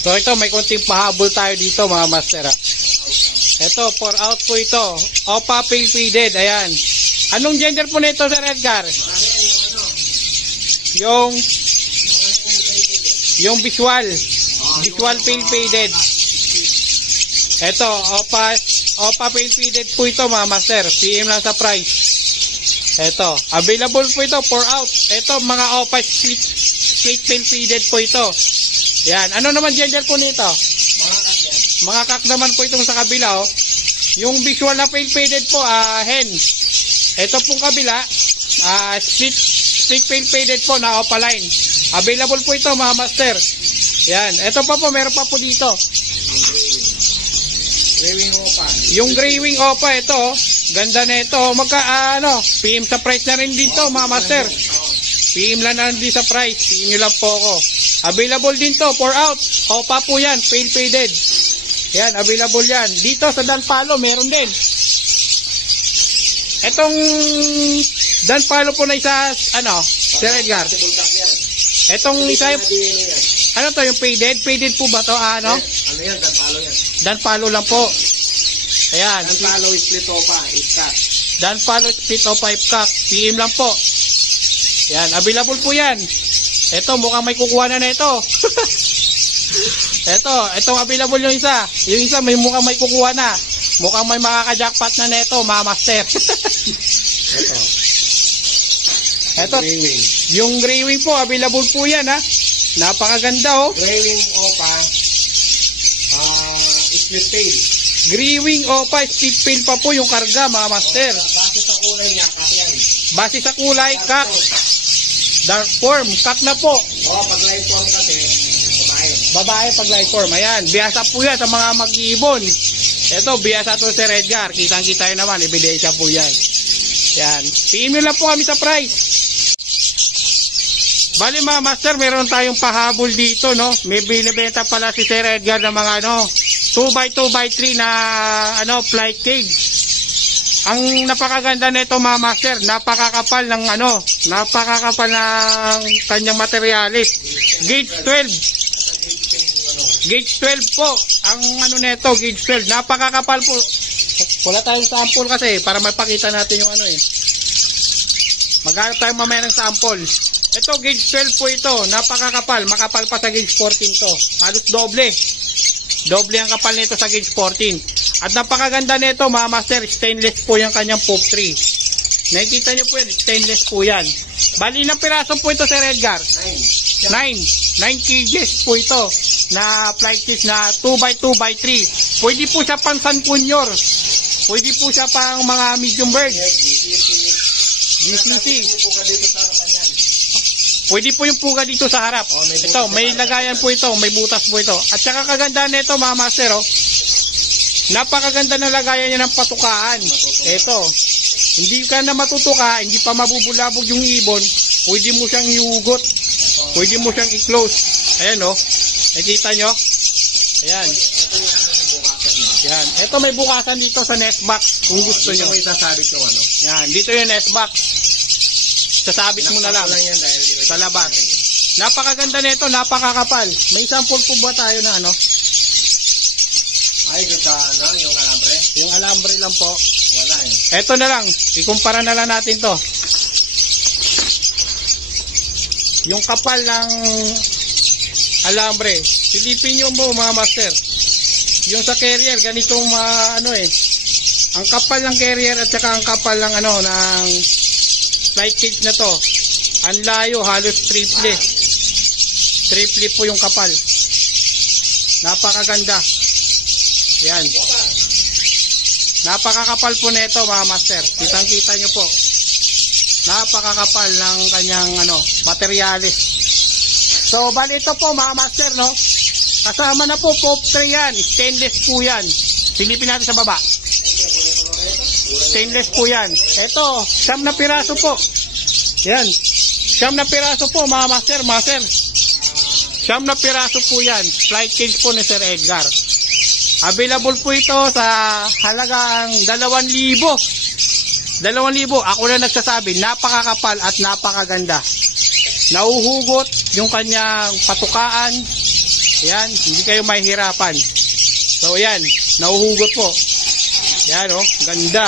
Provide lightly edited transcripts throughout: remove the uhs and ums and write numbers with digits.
So ito, may konting pahabol tayo dito mga master. Ito, 4 out po ito. Opa pale faded, ayan. Anong gender po nito, Sir Edgar? Yung visual pale faded. Ito, opa pale faded po ito mga master. PM lang sa price. Ito, available po ito, 4 out. Ito, mga opa split pale faded po ito. Yan, ano naman gender po nito? Mga kak naman po itong sa kabila, oh. Yung visual na pale faded po, hen. Ito pong kabila, split pale faded po na opaline. Available po ito mga master. Yan, ito pa po, meron pa po dito. Gray-wing opa. Yung gray-wing opa, ito, oh. Ganda na ito. PM sa price na rin dito mga master. PM lang na din sa price. PM nyo lang po ako. Available din to, 4 out. Opa po yan, pale faded. Yan, available yan. Dito sa Danpalo, meron din. Etong Danpalo po na isa, Sir Edgar. Etong isa, ano to, yung faded? Faded po ba to? Ano yan, Danpalo yan. Danpalo lang po. Ayan. Danpalo split opa, ipkak. Danpalo split opa, ipkak. PM lang po. Yan, available po yan. Ito, mukhang may kukuha na ito. Itong available yung isa. Yung isa, may mukhang may kukuha na. Mukhang may makaka-jackpot na ito, mga master. Ito, yung gray wing po, available po yan, ha. Napakaganda, oh. Gray wing opa, split tail. Gray wing opa, split tail pa po yung karga, mga master. Base sa kulay niya, kak yan. Base sa kulay, kak. Dark form, kak na po. Pag light form kasi, babae pag light form. Ayan, biyasa po yan sa mga mag-iibon. Ito, biyasa to Sir Edgar. Kitang-kita yun naman, ebidensya po yan. Yan, PM nyo lang po kami sa price. Bali mga master, meron tayong pahabol dito, no? May binibenta pala si Sir Edgar ng mga 2x2x3 na flight cage. Ang napakaganda nito mga master, napakakapal ng napakakapal ng kanyang materialis. Gauge 12. Gauge 12 po. Ang nito, gauge 12. Napakakapal po. Wala tayong sample kasi para mapakita natin yung Maghanap tayo mamaya ng sample. Ito, gauge 12 po ito. Napakakapal. Makapal pa sa gauge 14 to. Halos doble. Doble ang kapal nito sa gauge 14. At napakaganda nito mga master, stainless po yung kanyang pop tree. Nakikita nyo po yan, stainless po yan. Bali ng piraso po ito Sir Edgar? 9 kgs po ito na flight cage na 2x2x3. Pwede po siya pang San Punyor. Pwede po siya pang mga medium bird. GCC. Pwede po yung puga dito sa harap. Ito, may lagayan po ito, may butas po ito. At saka kaganda nito mga master, napakaganda na lagayan niya ng patukaan. Ito, hindi ka na matutuka, hindi pa mabubulabog yung ibon, pwede mo siyang iugot, pwede mo siyang i-close. Ayan nakita nyo? Ayan. Yan. Ito may bukasan dito sa nest box kung gusto nyo. Dito isasabit yung Yan, dito yung nest box. Sasabit mo na lang sa labas. Napakaganda nito, napakakapal. May sample po ba tayo na Ay, gusto yung alambre? Yung alambre lang po. Wala Ito na lang, ikumpara na lang natin to. Yung kapal ng alambre. Silipin nyo mo mga master. Yung sa carrier, ganitong ang kapal ng carrier at saka ang kapal ng ng flight cage na to. Ang layo, halos triple. Triple po yung kapal. Napakaganda. Yan. Napakakapal po nito mga master. Kitang-kita nyo po. Napakakapal ng kanyang materialis. So, bali ito po mga master, kasama na po pop tray yan. Stainless po yan. Silipin natin sa baba. Stainless po yan. Ito, 9 na piraso po. Yan. 9 na piraso po mga master. 9 na piraso po yan. Flight cage po ni Sir Edgar. Available po ito sa halagang 2,000. 2,000. Ako na nagsasabi, napakakapal at napakaganda. Nauhugot yung kanyang patukaan. Ayan, hindi kayo mahihirapan. So ayan, nahuhugot po. Ayan oh, ganda.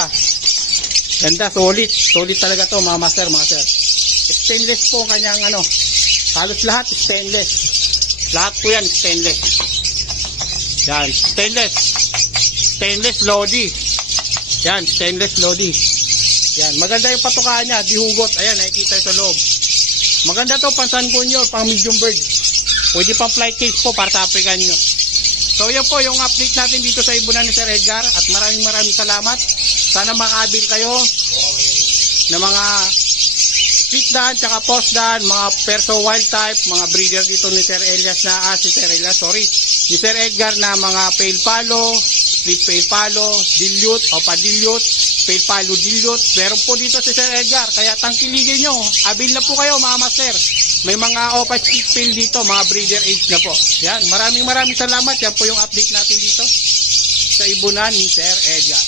Ganda, solid. Solid talaga to mga master, mga sir. Stainless po kanyang ano. Halos lahat stainless. Lahat po yan stainless. Yan, stainless. Stainless Lodi. Yan, stainless Lodi. Yan, maganda yung patukaan niya, di hugot. Ayan, nakikita sa loob. Maganda to, pang San Junior, pang medium bird. Pwede pang flight case po para sa African nyo. So yan po yung update natin dito sa ibunan ni Sir Edgar. At maraming salamat. Sana makabil kayo ng mga split dan, tsaka post dan, mga perso wild type, mga breeder dito ni Sir Elias na, si Sir Elias, sorry, ni Sir Edgar na mga pale palo, split pale palo, dilute o pa-dilute, pale palo dilute. Meron po dito si Sir Edgar, kaya tangkiligin nyo, abil na po kayo mga master. May mga opa split pale dito, mga breeder age na po. Yan, maraming salamat. Yan po yung update natin dito sa ibunan ni Sir Edgar.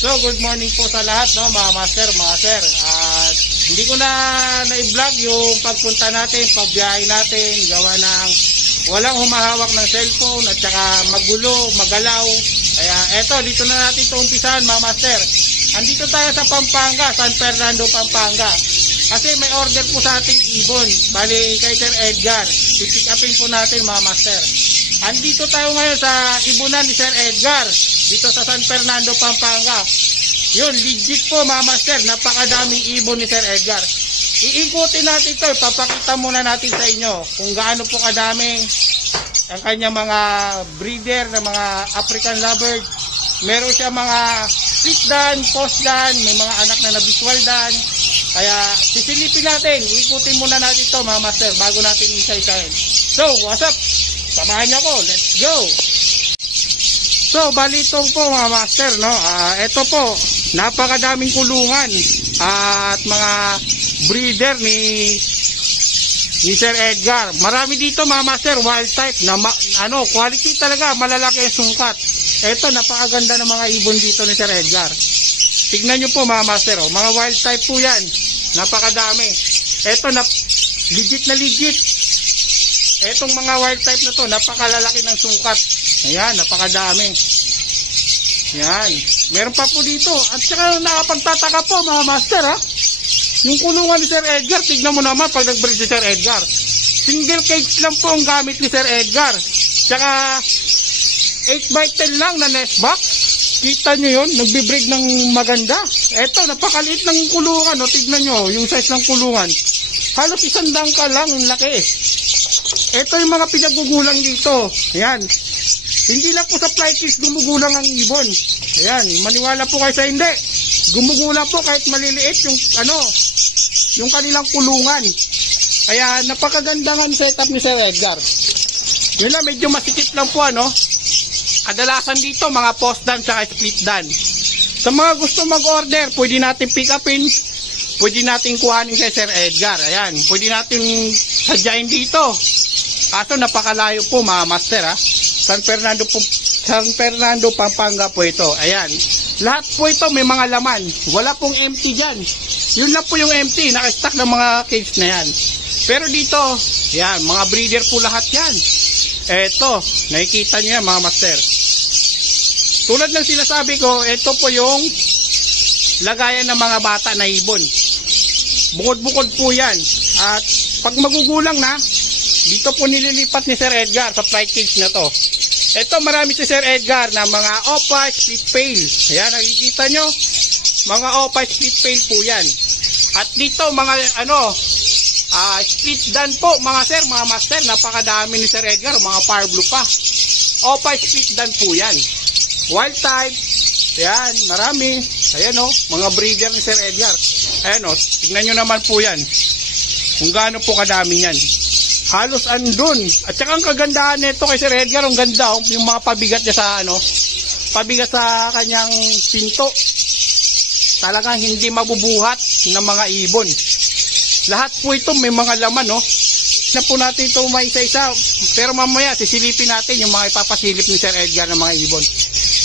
So, good morning po sa lahat, no, mga master, mga sir. At hindi ko na na-vlog yung pagpunta natin, pagbiyahe natin, gawa ng walang humahawak ng cellphone at saka magulo, magalaw. Kaya eto, dito na natin ito umpisahan, mga master. Andito tayo sa Pampanga, San Fernando, Pampanga. Kasi may order po sa ating ibon. Bali kay Sir Edgar. Pipick upin po natin, mga master. Andito tayo ngayon sa ibunan ni Sir Edgar. Dito sa San Fernando, Pampanga. Yun, legit po mga master. Napakadaming ibon ni Sir Edgar. Iikutin natin ito. Papakita muna natin sa inyo kung gaano po kadaming ang kanyang mga breeder na mga African lovebird. Meron siya mga split dan, post dan, may mga anak na nabiswal dan. Kaya sisilipin natin. Iikutin muna natin ito mga master bago natin isa-isahin. So, what's up? Samahan niyo ako. Let's go! So, balitong po mga master, no? Ito po, napakadaming kulungan at mga breeder ni Sir Edgar. Marami dito mga master, wild type na quality talaga, malalaki ang sungkat. Ito, napakaganda ng mga ibon dito ni Sir Edgar. Tignan nyo po mga master, oh, mga wild type po yan. Napakadami. Ito, legit na legit. Etong mga wild type na to, napakalalaki ng sungkat. Ayan, napakadami. Ayan. Meron pa po dito. At saka nakapagtataka po mga master, ha. Yung kulungan ni Sir Edgar, tignan mo naman pag nag-breed si Sir Edgar. Single cage lang po ang gamit ni Sir Edgar. Tsaka 8x10 lang na nest box. Kita nyo yun, nagbe-breed ng maganda. Eto, napakaliit ng kulungan, no? Tignan nyo, yung size ng kulungan. Halos 100 ka lang, yung laki. Ito yung mga pinagugulang dito. Ayan. Hindi lang po sa flight case gumugulang ang ibon. Ayan, maniwala po kayo sa hindi. Gumugulang po kahit maliliit yung kanilang kulungan. Kaya napakaganda nga setup ni Sir Edgar. Yun lang, medyo masikip lang po kadalasan dito mga post dan saka split dan. Sa mga gusto mag-order, pwede natin pick upin, pwede natin kuhanin kay Sir Edgar. Ayan, pwede natin sadyain dito. Kaso napakalayo po mga master, ha. San Fernando, Pampanga po ito. Ayan. Lahat po ito may mga laman. Wala pong empty dyan. Yun lang po yung empty. Naka-stack ng mga cage na yan. Pero dito, yan, mga breeder po lahat yan. Eto, nakikita nyo yan mga master. Tulad ng sinasabi ko, ito po yung lagayan ng mga bata na ibon. Bukod-bukod po yan. At pag magugulang na, dito po nililipat ni Sir Edgar sa flight cage na to. Ito, marami si Sir Edgar na mga opa split pale. Ayan, nakikita nyo, mga opa split pale po yan. At dito mga split dan po mga sir, mga master. Napakadami ni Sir Edgar, mga fire blue pa. Opa split dan po yan. Wild type. Ayan, marami. Ayan mga breeder ni Sir Edgar. Ayan tignan nyo naman po yan. Kung gaano po kadami yan. Halos andun. At saka ang kagandahan nito kay Sir Edgar, ang ganda, yung mga pabigat niya sa pabigat sa kanyang pinto. Talagang hindi mabubuhat ng mga ibon. Lahat po ito may mga laman, na po natin ito may isa-isa. Pero mamaya sisilipin natin yung mga ipapasilip ni Sir Edgar ng mga ibon.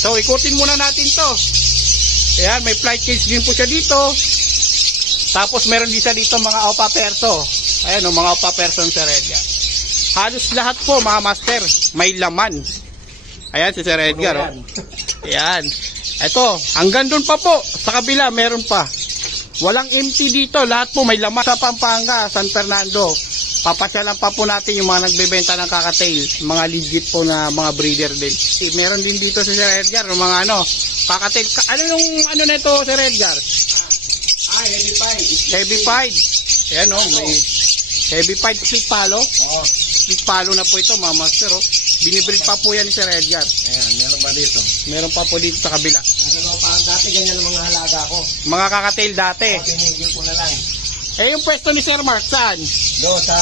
So ikutin muna natin to. Ayan, may flight cage din po siya dito. Tapos meron din siya dito mga opa perso. Ayan mga opa perso ng Sir Edgar. Halos lahat po mga master, may laman. Ayan si Sir Edgar. Oh. Ayan. Ito, hanggang doon pa po. Sa kabila, meron pa. Walang empty dito. Lahat po may laman. Sa Pampanga, San Fernando. Papasyalan pa po natin yung mga nagbebenta ng kakatail. Mga legit po na mga breeder din. Meron din dito si Sir Edgar. Yung mga kakatail. Ano yung na ito, Sir Edgar? Heavy fight. Heavy fight. Ayan o, may heavy fight split palo. Oo. Split palo na po ito mga master. Oh. Binibreed pa po yan ni Sir Edgar. Ayan, meron pa dito. Meron pa po dito sa kabila. Ano pa, dati ganyan ang mga halaga ko. Mga kakatail dati. Tinigil ko na lang. Yung pwesto ni Sir Mark, saan? Doon sa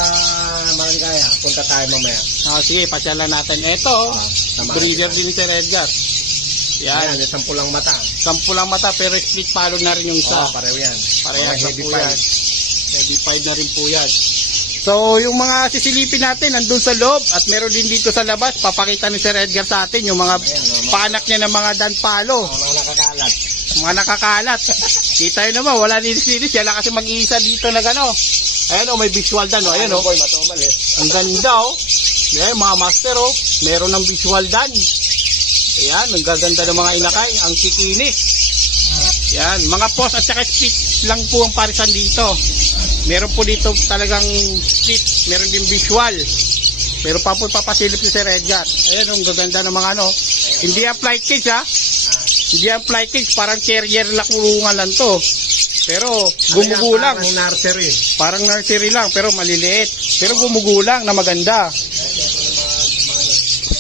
Marangaya. Punta tayo mamaya. Sige, pasyalan natin. Ito, breeder din ni Sir Edgar. Yan. Ayan, 10 lang mata. 10 lang mata pero split palo na rin yung isa. Pareho yan. Parehas na heavy po fight. yan. Heavy fight na rin po yan. So, yung mga sisilipin natin nandun sa loob at meron din dito sa labas. Papakita ni Sir Edgar sa atin yung mga paanak niya ng mga danpalo. Mga nakakalat. Mga nakakalat. Kita nyo naman, wala nilis-nilis. Yan lang kasi mag-iisa dito na gano. Ayan o, may visual dan o. Ayan o. Boy, matumal eh. Ang ganda o. Ayan, mga master o. Meron ng visual dan. Ayan, ang gaganda ng mga inakay. Ang kikinis. Yan, mga post at saka split lang po ang parisan dito. Meron po dito talagang split, meron din visual. Meron pa po papasilip ni Sir Edgar. Ayan, ang gaganda ng mga Hindi ang flight cage ha. Hindi ang flight cage, parang carrier lakulungan lang to. Pero gumugulang. Parang nursery. Parang nursery lang, pero maliliit. Pero gumugulang na maganda.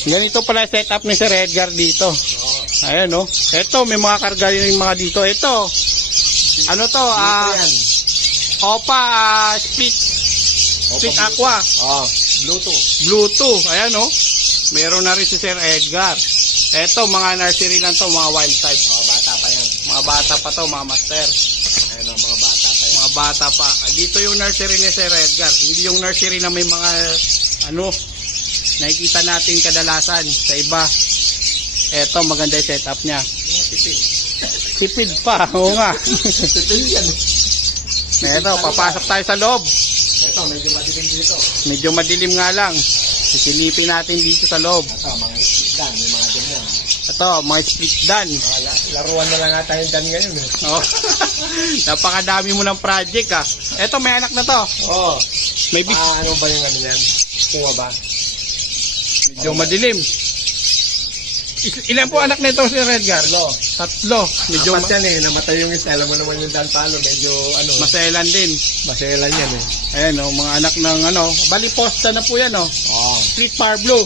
Ganito pala setup ni Sir Edgar dito. Ayan no. Ito may mga karga yung mga dito. Ito. Ano to? Opa split. Split aqua. Bluetooth. Ayan no. Meron na rin si Sir Edgar. Ito mga nursery lang to, mga wild type. Bata pa yan. Mga bata pa to, mga master. Ayan o, mga bata pa yan. Mga bata pa. Dito yung nursery ni Sir Edgar. Hindi yung nursery na may mga nakikita natin kadalasan sa iba. Eto, maganda yung setup niya. Tipid pa, oo nga. Tipid yan. Eto, papasok tayo sa loob. Ito, medyo madilim dito. Medyo madilim nga lang. Sisilipin natin dito sa loob. Ito, mga split dan. May mga dan yan. Ito, mga split dan. Laruan na lang ata yung dan ngayon eh. Oh. Napakadami mo ng project ah. Eto, may anak na to. Oo. May ano ba yung yan? Kuha ba? Medyo madilim. Ilan po anak nito si Edgar? Tatlo. Medyo yan eh. Namatay yung isa. Alam mo naman yung danpalo. Medyo maselan din. Maselan yan eh. Ayan o. Mga anak ng bali posta na po yan o. Split par blue.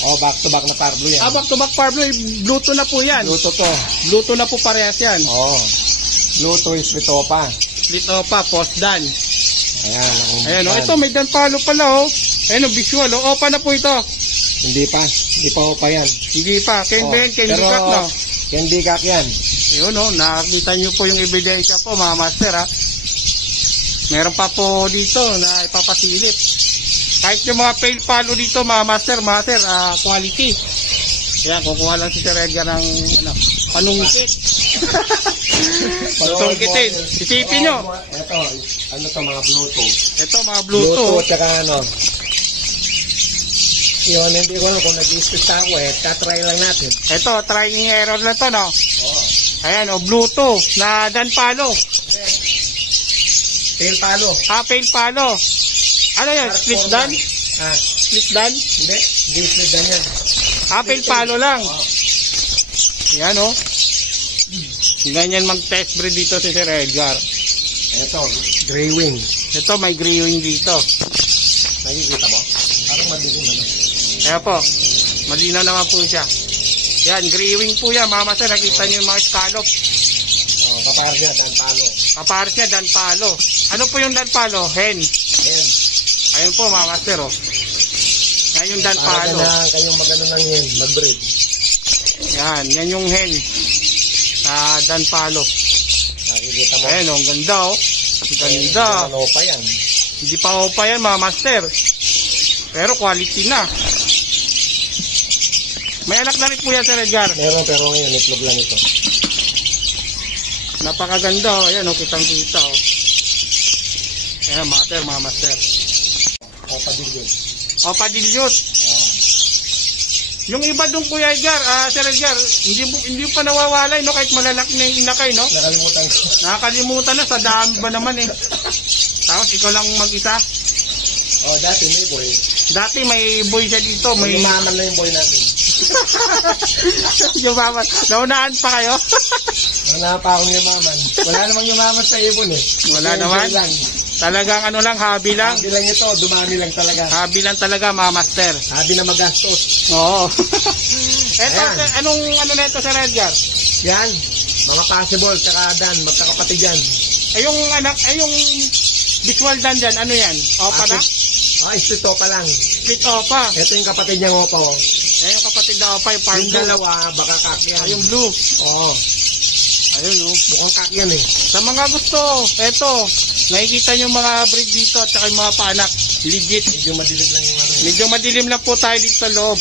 Back to back na par blue yan. Back to back par blue. Bluetooth na po yan. Bluetooth na po parehas yan. Bluetooth split opa. Split opa. Post dan. Ayan o. Ito may danpalo pala o. Ayan o. Visual o. Opa na po ito. Hindi pa opa yan. Hindi pa. Candy cock no? Candy cock yan. Ayun o. Nakakita nyo po yung ebidensya po mga master ha. Meron pa po dito na ipapasilip. Kahit yung mga pale palo dito mga master, quality. Ayan, kukuha lang si Sir Edgar ng panungkit. Panungkitin. Isipin nyo. Ito, mga Bluetooth. Ito, mga Bluetooth. Tsaka yun, hindi ko alam kung nag-i-split ako tatry lang natin. Ito, trying error na to no? Ayan Bluetooth na danpalo. Pale palo. Pale palo. Ano yan? Split dan? Split dan? Hindi split dan yan. Pale palo lang. Yan o. Ganyan mag-test breed dito si Sir Edgar. Ito, gray wing. Ito, may gray wing dito. Nakikita mo? Parang madilim Kaya po, malinaw naman po siya. Yan, gray wing po yan. Mga master, nakita nyo yung mga scallop. Kapares niya, danpalo. Kapares niya, danpalo. Ano po yung danpalo? Hen. Ayun po, mga master. Yan yung danpalo. Para kayong magano lang yan, mag-breed. Yan yung hen. Sa danpalo. Nakikita mo? Ayan ang ganda Ang ganda. Opa yan. Hindi pa opa yan mga master. Pero quality na. May anak na rin po yan Sir Edgar. Meron pero ngayon itlog lang ito. Napakaganda Ayan kitang kita Ayan mga master. Opa din yun. Opa dilute. Oh. Yung iba dong Kuya Edgar, Sir Edgar, hindi pa nawawalay, no? Kahit malalaki na yung inakay, no? Nakalimutan ko. Nakakalimutan na, sa dami ba naman eh. Tapos ikaw lang mag-isa. Oh, dati may boy. Dati may boy siya dito. May Yumaman na yung boy natin. Yumaman. Naunahan pa kayo? Wala pa akong yumaman. Wala namang yumaman sa ibon eh. Wala naman? Lang. Talagang ano lang, hobby lang. Hobby lang ito, dumami lang talaga. Hobby lang talaga, mga master. Hobby na magastos. Oo. Eto, Ayan. anong ano na ito, Sir Edgar? Yan, mga possible, tsaka Dan, magkakapatid yan. Ay yung anak, ay yung visual dan dyan, ano yan? Opa na? Split opa lang. Split opa. Ito yung kapatid niyang opa. Oh. Yan yung kapatid na opa, yung farm Yung blue. dalawa, baka kak yan. Ay, yung blue. Oo. Ayun, oh. Mukhang kak yan eh. Sa mga gusto, eto, nakikita nyo mga breed dito at saka yung mga panak. Legit. Medyo madilim lang yung ano eh. Medyo madilim lang po tayo dito sa loob.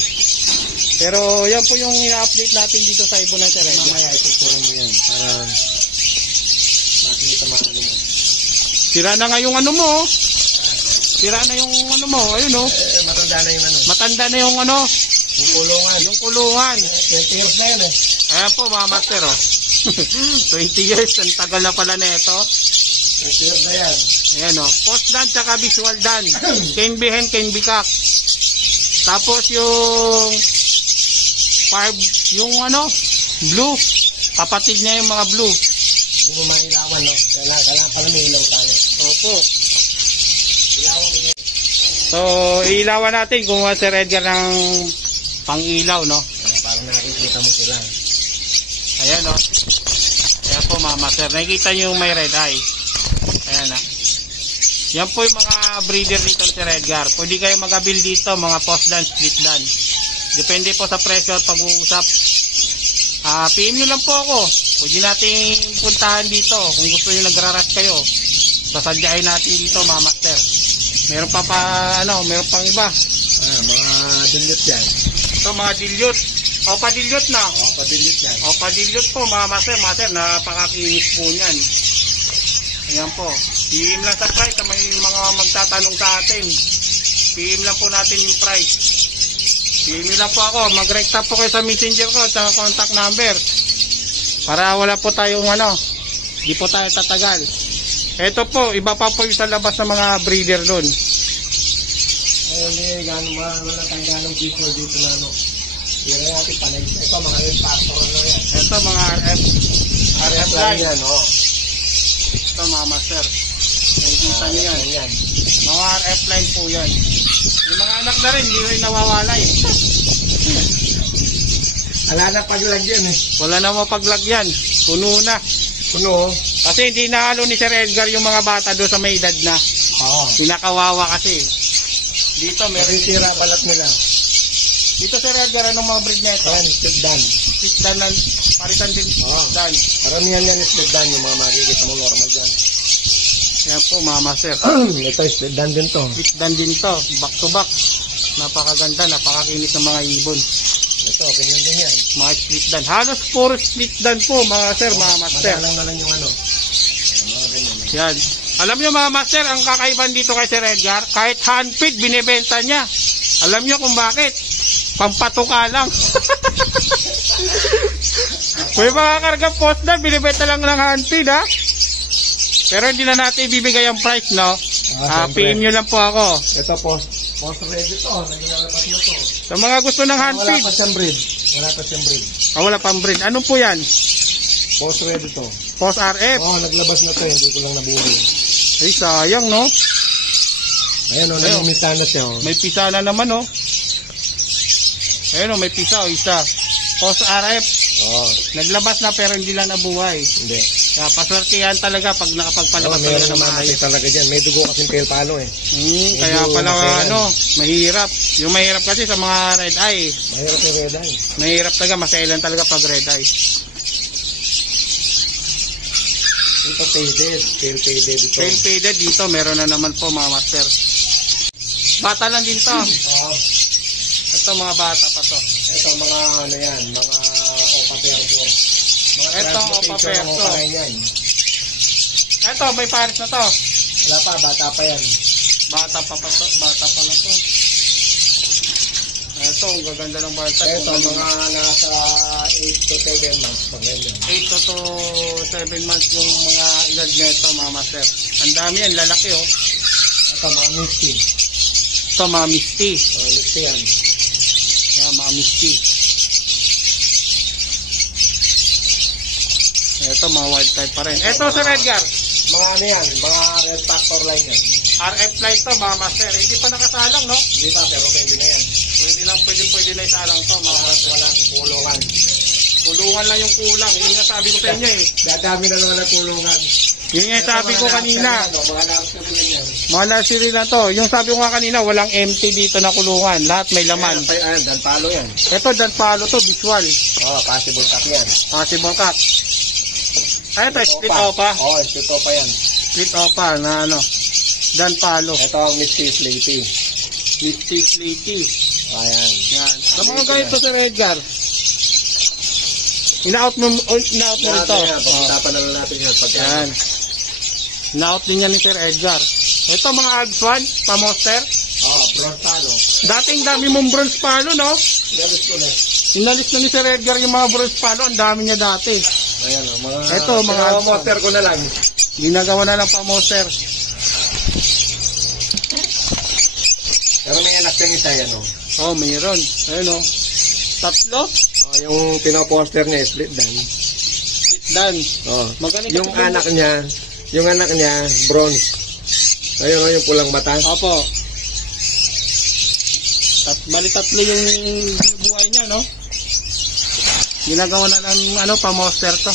Pero yan po yung ina-update natin dito sa ibon ng Teresa. Mamaya ituturin mo yan para makikita maano mo. Sira na nga yung ano mo. Sira na yung ano mo. Ayun, oh. Matanda na yung ano. Matanda na yung ano. Yung kulungan. Yung kulungan. 20 years na yan eh. Ayan po mga master, oh. 20 years. Ang tagal na pala na ito. 20 years na yan. Ayan, oh. Post dan tsaka visual dan. Can be hen, can be cock. Tapos yung yung ano, blue. Kapatid niya yung mga blue. Hindi mo mailawan, no? Kailangan pala may ilaw tayo. Opo. Ilawan mo. So, ilawan natin kung Sir Edgar ng pang-ilaw, no? Para nakikita mo sila. Ayan, no? Ayan po, mga master. Nakikita nyo yung may red eye. Ayan, na. Yan po yung mga breeder dito, Sir Edgar. Pwede kayo mag-abil dito, mga post dan, split dan. Depende po sa presyo at pag-uusap. PM nyo lang po ako. Pwede natin puntahan dito. Kung gusto nyo nagrarush kayo, sasadyain natin dito, mga master. Meron pa meron pang iba. Mga dilute yan. Ito, mga dilute. Opa dilute na. Opa dilute yan. Opa dilute po, mga master. Master, napakakinis po niyan. Ayan po. PM lang sa price. May mga magtatanong sa atin. PM lang po natin yung price. PM lang po ako. Mag-recap po kayo sa messenger ko at sa contact number. Para wala po tayong hindi po tayo tatagal. Ito po, iba pa po yung sa labas ng mga breeder doon. Hindi, wala tayong ganong people dito na Hindi natin panay. Ito, mga pastor na yan. Ito, mga RF line. Yan, oh. Ito, mga master. Nakikita nyo yan. Mga RF line po yan. Yung mga anak na rin, hindi rin nawawalay. Wala na paglagyan eh. Wala na mapaglagyan. Puno na. Puno. Kasi hindi nahalo ni Sir Edgar yung mga bata doon sa may edad na. Oo. Pinakawawa kasi. Dito meron sira balat nila. Dito Sir Edgar, anong mga breed na ito? Ayan, split dan. Split dan lang. Parisan din split dan. Paramihan yan split dan yung mga makikita mo normal dyan. Yan po mga master. Ito split dan din to. Split dan din to. Back to back. Napakaganda, napakakinis ng mga ibon. Ito, ganyan din yan. Mga split dan. Halos puro split dan po mga sir, mga master. Madalang na lang yung mga ganyan. Yan. Alam nyo mga master, ang kakaiban dito kay Sir Edgar, kahit hand feed, binibenta niya. Alam nyo kung bakit? Pampatuka lang. May mga karga post na, binibenta lang ng hand feed, ha? Pero hindi na natin ibibigay ang price, no? PM nyo lang po ako. Ito, post ready to. Naglalabas mo to. Sa mga gusto ng hand feed. Wala pa siyang breed. Wala pang breed. Ano po yan? Post ready to. Post RF. Naglabas na to. Hindi ko lang nabuhay. Ay, sayang, no? Ayan, nagumisa na siya. May pisa na naman, no? Ayan, may pisa, isa. Post RF. Naglabas na pero hindi lang nabuhay. Hindi. Kaya paswertihan talaga pag nakapagpalabas talaga ng maayos. Talaga dyan. May dugo kasing pale palo eh. Kaya pala mahirap. Yung mahirap kasi sa mga red eye. Mahirap yung red eye. Mahirap talaga, masailan talaga pag red eye. Ito faded. Pale faded ito. Pale faded dito, meron na naman po mga master. Bata lang din to. Ito mga bata pa to. Ito mga yan, mga opa perso. Ito opa perso. Ito may pares na to. Wala pa, bata pa yan. Bata pa to. Bata pa lang to. Ito, ang gaganda ng wild type. Ito, mga nasa 8 to 7 months. Maganda. 8 to 7 months yung mga edad nito, mga master. Ang dami yan, lalaki oh. Ito, mga misty. Ito, mga misty. Misty yan. Yan, mga misty. Ito, mga wild type pa rin. Ito, Sir Edgar. Mga ano yan, mga red factor line yan. RF light to, mga master. Hindi pa nakasalang, no? Hindi pa, pero pwede na yan. Pwede na isalang to, mga master. Walang kulungan. Kulungan lang yung kulang. Yun nga sabi ko sa inyo eh. Dadami na naman ang kulungan. Yun nga sabi ko kanina. Mga nursery yan. Mga nursery na to. Yung sabi ko nga kanina, walang empty dito na kulungan. Lahat may laman. Ayan, dan palo yan. Ito, dan palo to, visual. Possible cut yan. Possible cut. Ay, ito, split opa. Split opa yan. Split opa na ano. Dan palo. Ito ang Misty Slaty. Misty Slaty. Ayan. Yan. Sa mga ganito, Sir Edgar. Ina-out mo ito. Pagkatapan na lang natin yun. Yan. Ina-out din yan ni Sir Edgar. Ito mga Alps 1, pa-monster. Bronze palo. Dating dami mong bronze palo, no? Dalis ko na. Inalis na ni Sir Edgar yung mga bronze palo. Ang dami niya dati. Ayan o. Ito, mga monster ko na lang. Ginagawa na lang pa-monster. Pero may anak siyang isa yan o. Mayroon. Ayun o. Tatlo? Yung pinoposter niya, split dan. Split dan. Magaling yung anak niya, bronze. Ayun yung pulang mata. Opo. Bali tatlo yung buhay niya, no? Ginagawa na ng pa-monster to.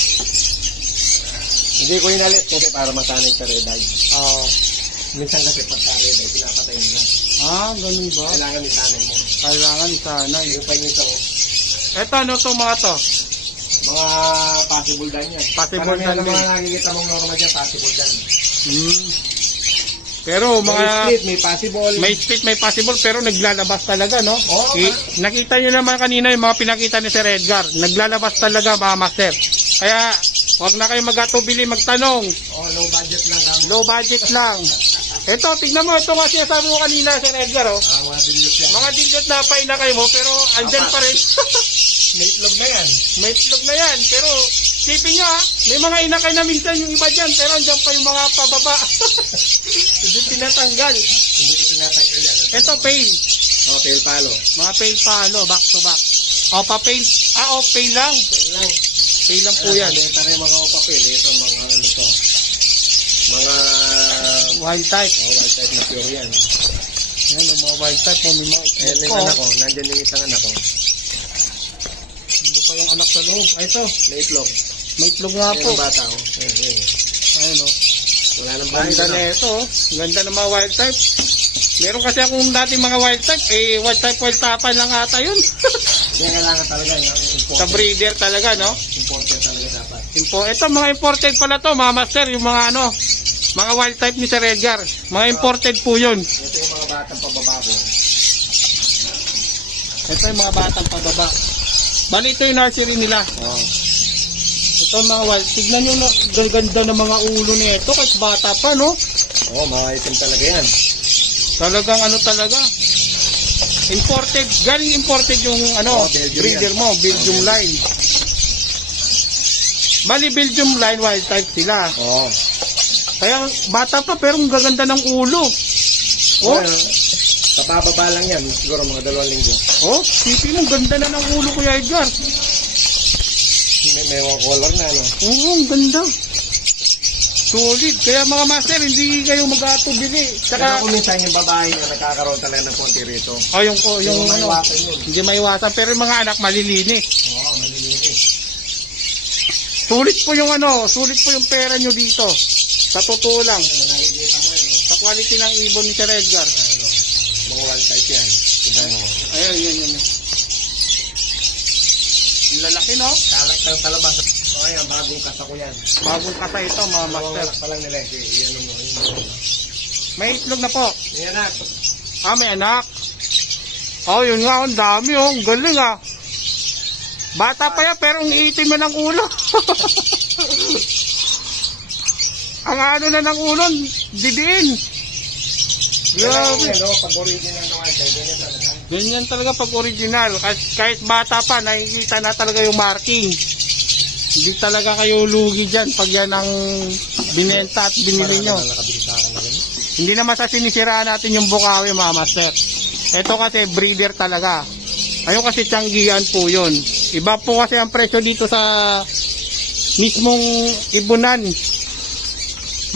Hindi ko inalis kasi para masanay sa red eye. Minsan kasi pagka red eye, pinapatay nila. Ganun ba? Kailangan isanay mo. Kailangan isanay. Yung pa nito. Eto, ano to mga to? Mga possible dan yan. Possible dan din. Mga nakikita mong normal dyan, possible dan. Pero mga... May split, may possible, pero naglalabas talaga, no? Nakita nyo naman kanina yung mga pinakita ni Sir Edgar. Naglalabas talaga, mga master. Kaya, huwag na kayo mag-atubili, magtanong. Low budget lang kami. Low budget lang. Ito, tignan mo, ito nga sinasabi mo kanina, Sir Edgar, oh. Mga dilute yan. Mga dilute na painakay mo, pero andyan pa rin. May itlog na yan. May itlog na yan, pero sipin nyo may mga inakay na minsan yung iba dyan, pero andyan pa yung mga pababa. Hindi tinatanggal. Hindi ko tinatanggal yan. Ito, pail. Pail palo. Mga pail palo, back to back. Pa-pail. Pail lang. Pail lang po yan. Ito na yung mga pail. Ito, mga ano to. Mga wild type. Wild type na pure yan. Yan, yung mga wild type. May mga itlog ko. Anak ko. Nandyan yung isang anak ko. Ano pa yung anak sa loob? Ito. May itlog. May itlog nga po. Ayun bata ko. Ayun o. Wala nang bahay. Ganda na ito. Ganda ng mga wild type. Meron kasi akong dating mga wild type. Wild tapan lang ata yun. Hindi, kailangan talaga. Sa breeder talaga, no? Imported talaga dapat. Ito, mga imported pala to, mga master. Yung mga mga wild type ni Sir Edgar. Mga imported po yun. Ito yung mga batang pababa ko. Ito yung mga batang pababa. Bali, ito yung nursery nila. Ito mga wild. Tignan nyo na, ganda ng mga ulo nito kahit bata pa, no? Mga itim talaga yan. Talagang talaga. Imported. Galing imported yung breeder mo. Belgium line. Bali, Belgium line wild type sila. Kaya bata pa pero ang gaganda ng ulo. Kabababa lang yan. Siguro mga 2 linggo. Sipin mo, ganda na ng ulo, Kuya Edgar. May mga color na, no? Ang ganda. Solid. Kaya mga master, hindi kayo mag-atubili. Saka kung minsan yung babae na nagkakaroon talaga ng konti rito. Yung maiwasan yun. Hindi maiwasan. Pero yung mga anak, malilinis. Malilinis. Sulit po yung sulit po yung pera nyo dito. Sa totoo lang. Nakikita mo yun. Sa quality ng ibon ni Sir Edgar. Mga wild type yan. Ayun, yan. Yung lalaki, no? Talabas. Ayan, bagong kasa ko yan. Bagong kasa ito, mga master. Palang nila. May itlog na po. May anak. May anak. Yun nga, ang dami, Ang galing, Bata pa yan, pero ang iitim na ng ulo. Ang na ng ulo, didiin. Grabe. Pag original ng ganyan talaga. Ganyan talaga pag original. Kahit bata pa, nakikita na talaga yung marking. Hindi talaga kayo lugi dyan pag yan ang binenta at binili nyo. Hindi naman sa sinisiraan natin yung Bukawi, mga master. Ito kasi breeder talaga. Ayun kasi tiyanggihan po yun. Iba po kasi ang presyo dito sa mismong ibunan.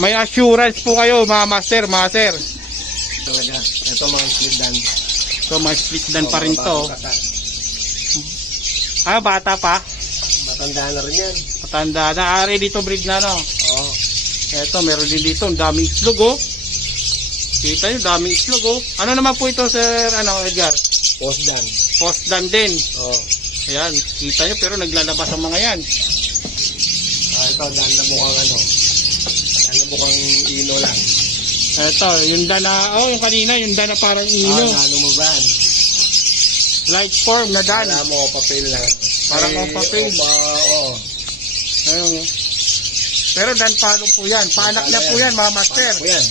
May assurance po kayo, mga master, master. Talaga. Ito mga split dan. So, may split dan pa rin to. Bata pa? Matanda na rin yan. Matanda na. Ari dito breed na, no? Oo. Eto, meron din dito. Ang daming islog, oh. Kita nyo, daming islog, oh. Ano naman po ito, Sir Edgar? Post dan. Post dan din. Oo. Ayan, kita nyo, pero naglalabas ang mga yan. Ito, dan na mukhang Dan na mukhang ino lang. Eto, yung dana, yung kanina, yung dana parang ino. Nalumaban. Light form na dan. Alam mo, papel lang. Parang ang papel. Oo. Ayun. Pero dan palo po yan. Paanak niya po yan, mga master. Paanak po yan.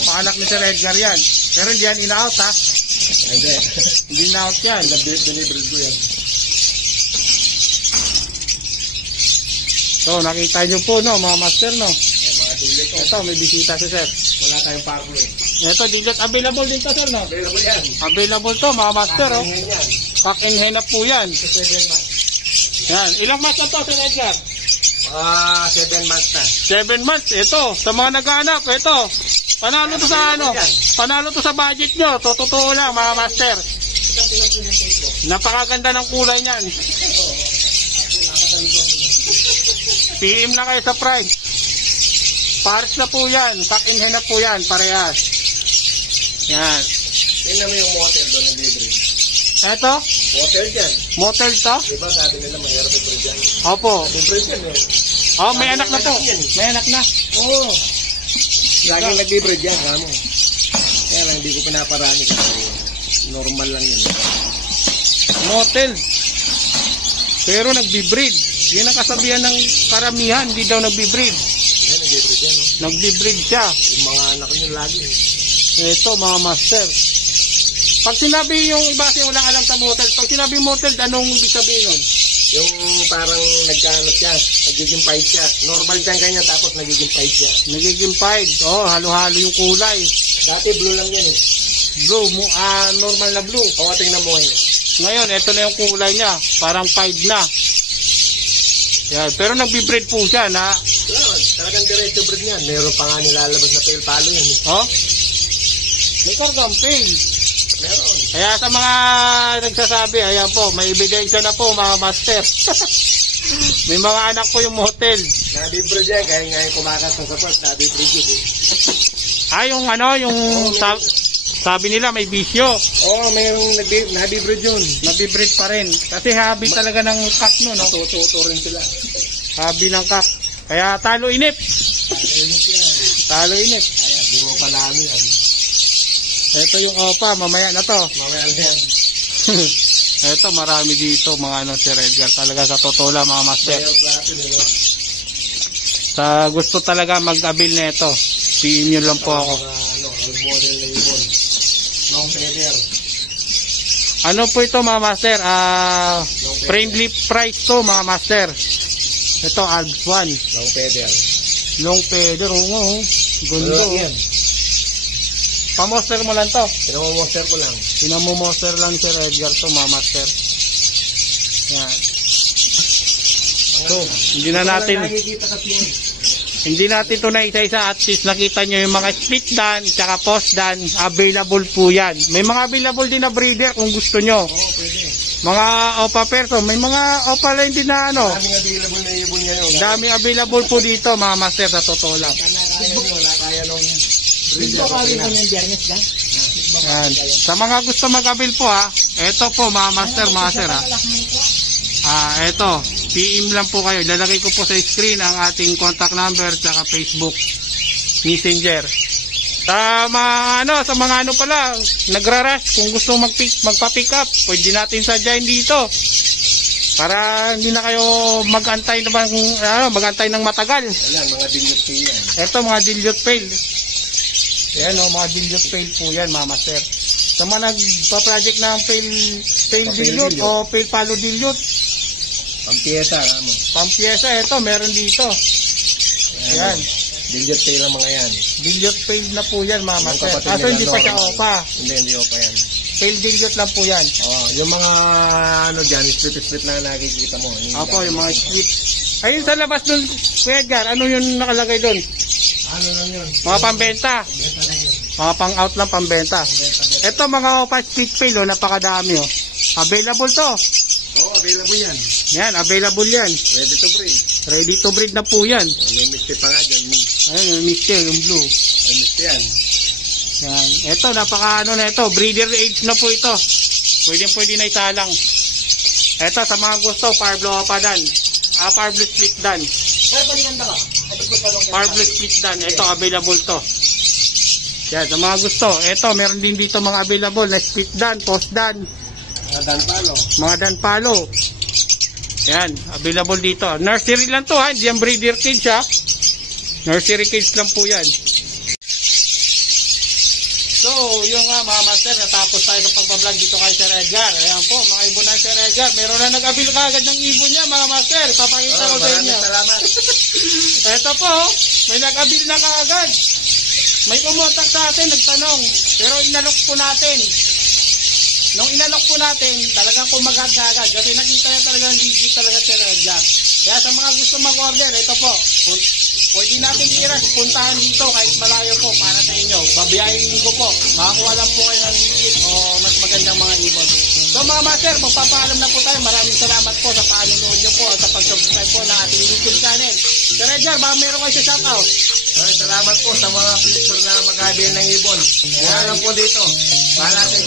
Paanak ni Sir Edgar yan. Pero hindi yan in-out, ha? Hindi. Hindi in-out yan. Delivered ko yan. So, nakita nyo po, no, mga master, no? Mga dilit ko. Ito, may bisita si Sir. Wala tayong parko eh. Ito, dilit. Available din to, Sir, no? Available yan. Available to, mga master, oh. Yan. Pack and hen up po yan. 7 months. Yan. Ilang months na to, Sir Edgar? 7 months na. 7 months. Ito, sa mga nag-aanap, ito. Panalo to sa ano? Panalo to sa budget nyo. Totoo lang, mga master. Napakaganda ng kulay niyan. PM lang kayo sa price. Pares na po yan. Pack and hen na po yan. Parehas. Yan. Tingnan mo yung motel doon nag-breed. Eto, Motel dyan. motel to. Diba sabi nila mahirap i-breed yan. Opo. I-breed yan eh. Oh, may anak na to. May anak na. Oo. Laging nag-breed yan, kamo. Kaya lang, hindi ko pinaparami kasi normal lang yun. Motel. Pero nagbi-breed. Yan ang kasabihan ng karamihan, hindi daw nagbi-breed. Yan, nag-breed yan, no? Nagbi-breed siya. Yung mga anak nyo lagi. Ito, mga master. Pag sinabi yung iba kasi walang alam sa motel, pag sinabi motel, anong ibig sabihin nun? Yung parang nagkano siya, nagiging pied siya. Normal dyan ganyan, tapos nagiging pied siya. Nagiging pied. Oh, halo-halo yung kulay. Dati blue lang yan eh. Blue, normal na blue. Oo, tingnan mo ngayon. Ngayon, ito na yung kulay niya. Parang pied na. Yan. Pero nagbi-breed po siya na... Wala, talagang diretso breed niyan. Meron pa nga nilalabas na pale palo yan eh. Oh? May kargang pale. Meron. Kaya sa mga nagsasabi, ayan po, may ebidensya na po, mga master. May mga anak po yung motel. Nadi-breed yan, kaya nga yung kumakas ng support, nadi-breed yun eh. Yung yung sabi nila may bisyo. Oo, mayroong nadi-breed yun. Nabibreed pa rin. Kasi hobby talaga ng kak no. Natututo rin sila. Hobby ng kak. Kaya talo inip. Init yan. Talo inip. Ay, di mo panalo yan. Ito yung opa, mamaya na to. Mamaya yan. Ito marami dito mga Sir Edgar. Talaga sa totoo lang mga master. Sa gusto talaga mag-avail na ito, PM nyo lang po ako. Old model na ibon. Long feather. Ano po ito mga master? Friendly price to mga master. Ito Alps 1. Long feather. Long feather. Oo. Gundo. Yan. Pa-monster mo lang to. Pinamo-monster ko lang. Pinamo-monster lang Sir Edgar to mga master. Yan. So, hindi na natin hindi natin ito na isa-isa, at least nakita nyo yung mga split dan tsaka post dan, available po yan. May mga available din na breeder kung gusto nyo. Oo, pwede. Mga opa perso, may mga opa line din na ano. Daming available na ibon ngayon. Daming available po dito mga master, sa totoo lang. Kaya nung Dito kali mo ng biyernes ka? Yan. Sa mga gusto mag-avail po eto po mga master, mga sir eto, PM lang po kayo. Lalagay ko po sa screen ang ating contact number tsaka Facebook Messenger. Sa mga ano pala, nagra-rush, kung gusto magpa-pick up, pwede natin sadyain dito. Para hindi na kayo mag-antay ng matagal. Ayan, mga dilute pail yan. Ito mga dilute pail. Ayan mga dilute pail po yan, mga master. Sa mga nagpa-project ng fail dilute dilute. o fail palo dilute. Pampiyesa, kamo. Pampiyesa, ito, meron dito. Ayan. Dilute tail ang mga yan. Dilute fail na po yan, mga Yung master. kapatid Kaso nila hindi pa siya normal. opa. Hindi opa yan. Fail dilute lang po yan. Oh, yung mga ano diyan, split na nakikita mo. Opo, yung mga split. Ayun sa labas dun, Kuya Edgar, ano yung nakalagay dun? Ano lang yun? Mga pambenta. Benta lang yun. Mga pang-out lang pambenta. Benta. Ito mga opa split fail, oh, napakadami. Oh. Available to. Oo, available yan. Yan, available yan. Ready to breed. Ready to breed na po yan. May misty pa nga dyan. Ayun, yung mister, yung blue. May misty yan. Yan. Ito, napaka ano na ito. Breeder age na po ito. Pwede na isalang. Ito, sa mga gusto, Parblo Opadan. Parblo Split Dan. Sir, paliganda ka. Parblo Split Dan. Ito, available to. Yan, sa mga gusto. Ito, meron din dito mga available na Split Dan, Post Dan. Mga danpalo. Mga Dan Palo. Yan, available dito. Nursery lang to ha, hindi yan breeder cage ha. Nursery cage lang po yan. So, yung nga mga master, natapos tayo sa pagbablog dito kay Sir Edgar. Ayan po, mga ibon na Sir Edgar. Meron na nag-abil kagad ng ibon niya mga master. Papakita ko sa inyo. Maraming salamat. Ito po, may nag-abil na kagad. May kumontak sa atin, nagtanong. Pero inalok po natin. Nung inalok po natin, talagang kumagad agad. Kasi nakita niya talagang legit talaga Sir Edgar. Kaya sa mga gusto mag-order, ito po. Pwede natin i-rush, puntahan dito kahit malayo po para sa inyo. Babiyahin ko po. Makakuha lang po kayo ng legit o mas magandang mga ibon. So mga master, magpapaalam na po tayo. Maraming salamat po sa panonood nyo po at sa pag-subscribe po ng ating YouTube channel. Sir Edgar, baka meron kayo sa shoutout. Salamat po sa mga picture na mag-abil ng ibon. Yan lang po dito. Para sa